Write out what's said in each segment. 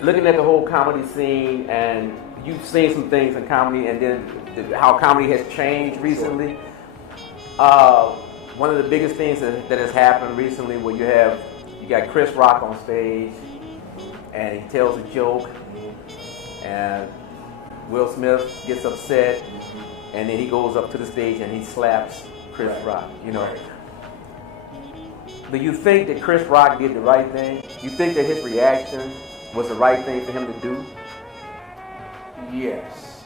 looking at the whole comedy scene, and you've seen some things in comedy, and then how comedy has changed recently. One of the biggest things that has happened recently, where you got Chris Rock on stage, and he tells a joke, and Will Smith gets upset, and then he goes up to the stage and he slaps Chris Rock. You know. Right. Do you think that Chris Rock did the right thing? You think that his reaction was the right thing for him to do? Yes.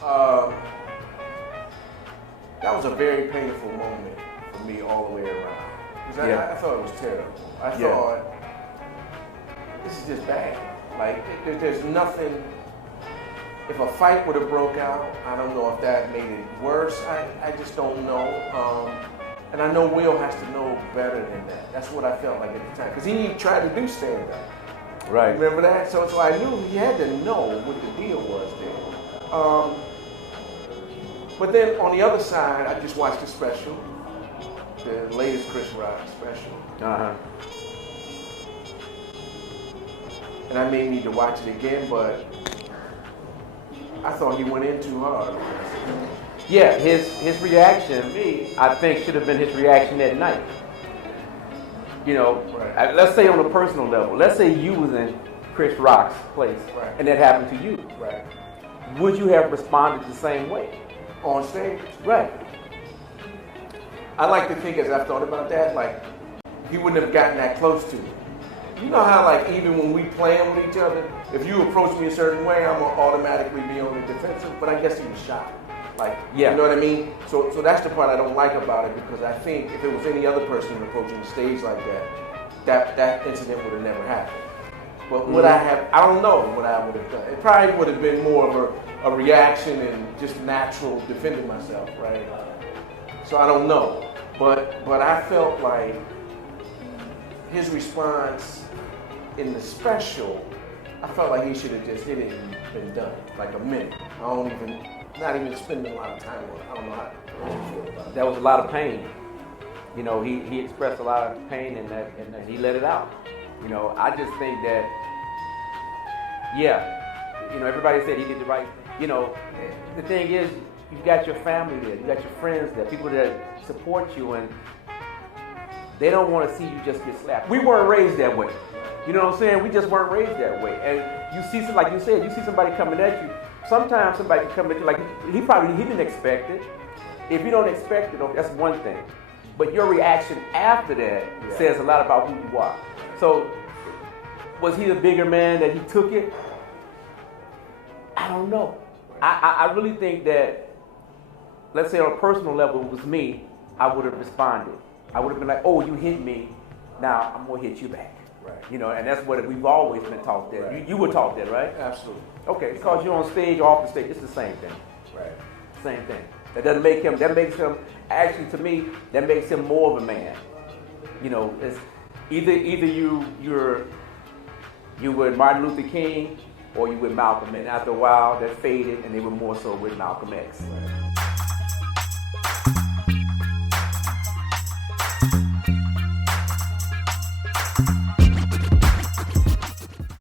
That was a very painful moment for me all the way around. Because I thought it was terrible. I thought, this is just bad. Like, there's nothing. If a fight would have broke out, I don't know if that made it worse. I just don't know. And I know Will has to know better than that. That's what I felt like at the time. Because he tried to do stand-up. Right. Remember that? So I knew he had to know what the deal was there. But then on the other side, I just watched the special, the latest Chris Rock special. Uh-huh. And I may need to watch it again, but I thought he went in too hard. Yeah, his reaction, I think, should have been his reaction that night. You know, let's say on a personal level. Let's say you was in Chris Rock's place, and that happened to you. Right. Would you have responded the same way? On stage? Right. I like to think, as I've thought about that, like, he wouldn't have gotten that close to me. You know how, like, even when we playing with each other, if you approach me a certain way, I'm gonna automatically be on the defensive. But I guess he was shocked. Like, you know what I mean? So that's the part I don't like about it, because I think if it was any other person approaching the stage like that incident would have never happened. But would I have? I don't know what I would have done. It probably would have been more of a reaction and just natural defending myself, right? So I don't know. But I felt like his response in the special, I felt like he should have just hit it and been done, like a minute. Not even spending a lot of time on it. I don't know how you feel about it. That was a lot of pain. You know, he expressed a lot of pain in that, and he let it out. You know, I just think that, you know, everybody said he did the right. You know, the thing is, you got your family there, you got your friends there, people that support you, and they don't want to see you just get slapped. We weren't raised that way. You know what I'm saying? We just weren't raised that way. And you see, like you said, you see somebody coming at you. Sometimes somebody can come at you like he didn't expect it. If you don't expect it, that's one thing. But your reaction after that says a lot about who you are. So, was he the bigger man that he took it? I don't know. I really think that, let's say on a personal level, it was me, I would have responded. I would have been like, oh, you hit me, now I'm gonna hit you back. Right. You know, and that's what we've always been taught that. Right. You were taught that, right? Absolutely. Okay, because you're on stage or off the stage, it's the same thing. Right. Same thing. That makes him, actually to me, that makes him more of a man. You know, it's either you're with Martin Luther King or you with Malcolm, and after a while that faded and they were more so with Malcolm X. Right.